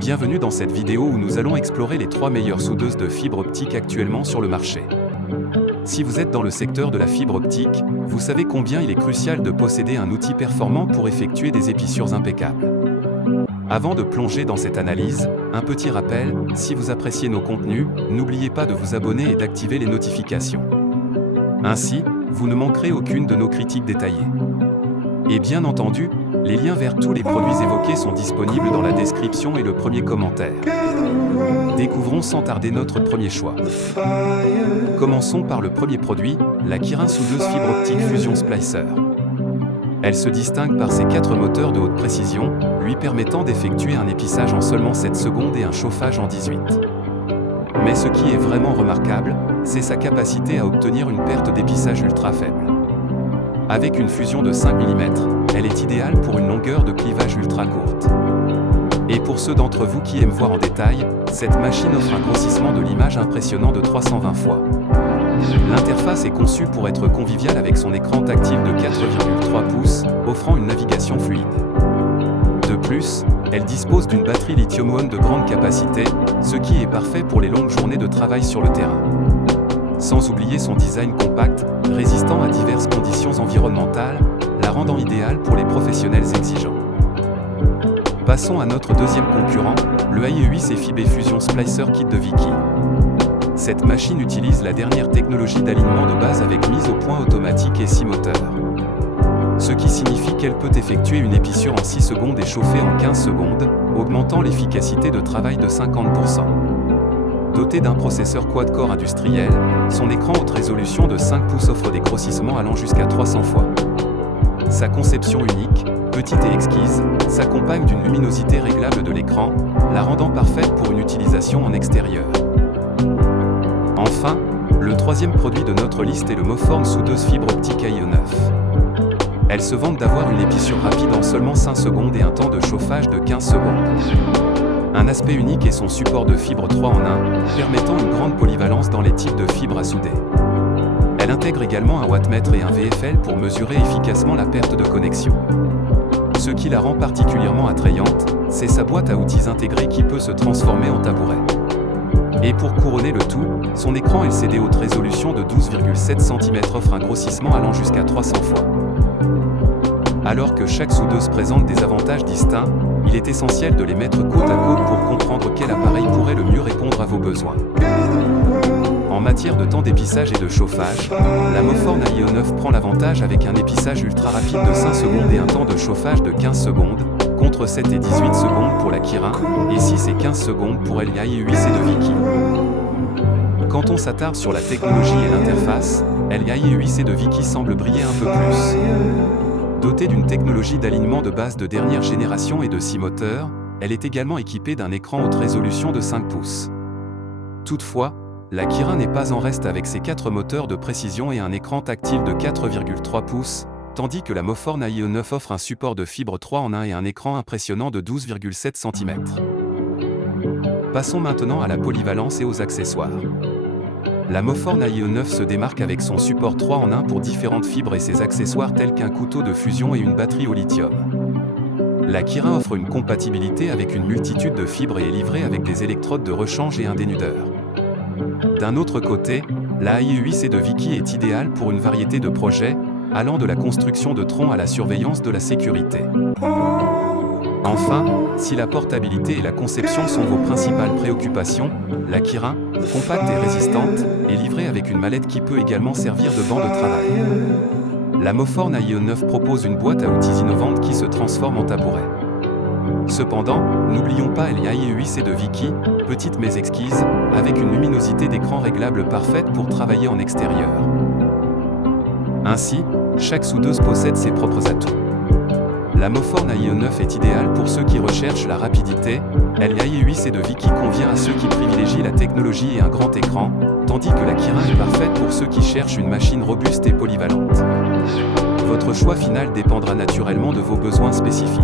Bienvenue dans cette vidéo où nous allons explorer les 3 meilleures soudeuses de fibre optique actuellement sur le marché. Si vous êtes dans le secteur de la fibre optique, vous savez combien il est crucial de posséder un outil performant pour effectuer des épissures impeccables. Avant de plonger dans cette analyse, un petit rappel, si vous appréciez nos contenus, n'oubliez pas de vous abonner et d'activer les notifications. Ainsi, vous ne manquerez aucune de nos critiques détaillées. Et bien entendu, les liens vers tous les produits évoqués sont disponibles dans la description et le premier commentaire. Découvrons sans tarder notre premier choix. Commençons par le premier produit, la Kirin soudeuse fibre optique Fusion Splicer. Elle se distingue par ses 4 moteurs de haute précision, lui permettant d'effectuer un épissage en seulement 7 secondes et un chauffage en 18. Mais ce qui est vraiment remarquable, c'est sa capacité à obtenir une perte d'épissage ultra faible. Avec une fusion de 5 mm, elle est idéale pour une longueur de clivage ultra courte. Et pour ceux d'entre vous qui aiment voir en détail, cette machine offre un grossissement de l'image impressionnant de 320 fois. L'interface est conçue pour être conviviale avec son écran tactile de 4,3 pouces, offrant une navigation fluide. De plus, elle dispose d'une batterie lithium-ion de grande capacité, ce qui est parfait pour les longues journées de travail sur le terrain. Sans oublier son design compact, résistant à diverses conditions environnementales, la rendant idéale pour les professionnels exigeants. Passons à notre deuxième concurrent, le AE8 FIB Fusion Splicer Kit de Vicki. Cette machine utilise la dernière technologie d'alignement de base avec mise au point automatique et 6 moteurs. Ce qui signifie qu'elle peut effectuer une épissure en 6 secondes et chauffer en 15 secondes, augmentant l'efficacité de travail de 50%. Doté d'un processeur quad-core industriel, son écran haute résolution de 5 pouces offre des grossissements allant jusqu'à 300 fois. Sa conception unique, petite et exquise, s'accompagne d'une luminosité réglable de l'écran, la rendant parfaite pour une utilisation en extérieur. Enfin, le troisième produit de notre liste est le Moform soudeuse fibre optique AE9. Elle se vante d'avoir une épissure rapide en seulement 5 secondes et un temps de chauffage de 15 secondes. Un aspect unique est son support de fibre 3 en 1, permettant une grande polyvalence dans les types de fibres à souder. Elle intègre également un wattmètre et un VFL pour mesurer efficacement la perte de connexion. Ce qui la rend particulièrement attrayante, c'est sa boîte à outils intégrée qui peut se transformer en tabouret. Et pour couronner le tout, son écran LCD haute résolution de 12,7 cm offre un grossissement allant jusqu'à 300 fois. Alors que chaque soudeuse présente des avantages distincts, il est essentiel de les mettre côte à côte pour comprendre quel appareil pourrait le mieux répondre à vos besoins. En matière de temps d'épissage et de chauffage, la Moform AE9 prend l'avantage avec un épissage ultra rapide de 5 secondes et un temps de chauffage de 15 secondes, contre 7 et 18 secondes pour la Kirin, et 6 et 15 secondes pour l'AE8 de Vicki. Quand on s'attarde sur la technologie et l'interface, l'AE8 de Vicki semble briller un peu plus. Dotée d'une technologie d'alignement de base de dernière génération et de 6 moteurs, elle est également équipée d'un écran haute résolution de 5 pouces. Toutefois, la Kirin n'est pas en reste avec ses 4 moteurs de précision et un écran tactile de 4,3 pouces, tandis que la Moform AE9 offre un support de fibre 3 en 1 et un écran impressionnant de 12,7 cm. Passons maintenant à la polyvalence et aux accessoires. La Moform AE9 se démarque avec son support 3 en 1 pour différentes fibres et ses accessoires tels qu'un couteau de fusion et une batterie au lithium. La Kirin offre une compatibilité avec une multitude de fibres et est livrée avec des électrodes de rechange et un dénudeur. D'un autre côté, la AE8 de Vicki est idéale pour une variété de projets, allant de la construction de troncs à la surveillance de la sécurité. Enfin, si la portabilité et la conception sont vos principales préoccupations, la Kirin, compacte et résistante, est livrée avec une mallette qui peut également servir de banc de travail. La Moform AE9 propose une boîte à outils innovante qui se transforme en tabouret. Cependant, n'oublions pas l'AE8 de Vicki, petite mais exquise, avec une luminosité d'écran réglable parfaite pour travailler en extérieur. Ainsi, chaque soudeuse possède ses propres atouts. La Moform AE9 est idéale pour ceux qui recherchent la rapidité, l'AE8 de Vicki convient à ceux qui privilégient la technologie et un grand écran, tandis que la Kirin est parfaite pour ceux qui cherchent une machine robuste et polyvalente. Votre choix final dépendra naturellement de vos besoins spécifiques.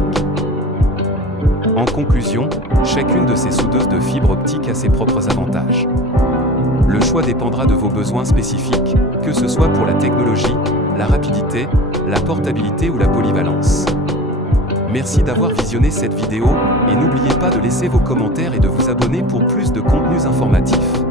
En conclusion, chacune de ces soudeuses de fibre optique a ses propres avantages. Le choix dépendra de vos besoins spécifiques, que ce soit pour la technologie, la rapidité, la portabilité ou la polyvalence. Merci d'avoir visionné cette vidéo, Et n'oubliez pas de laisser vos commentaires et de vous abonner pour plus de contenus informatifs.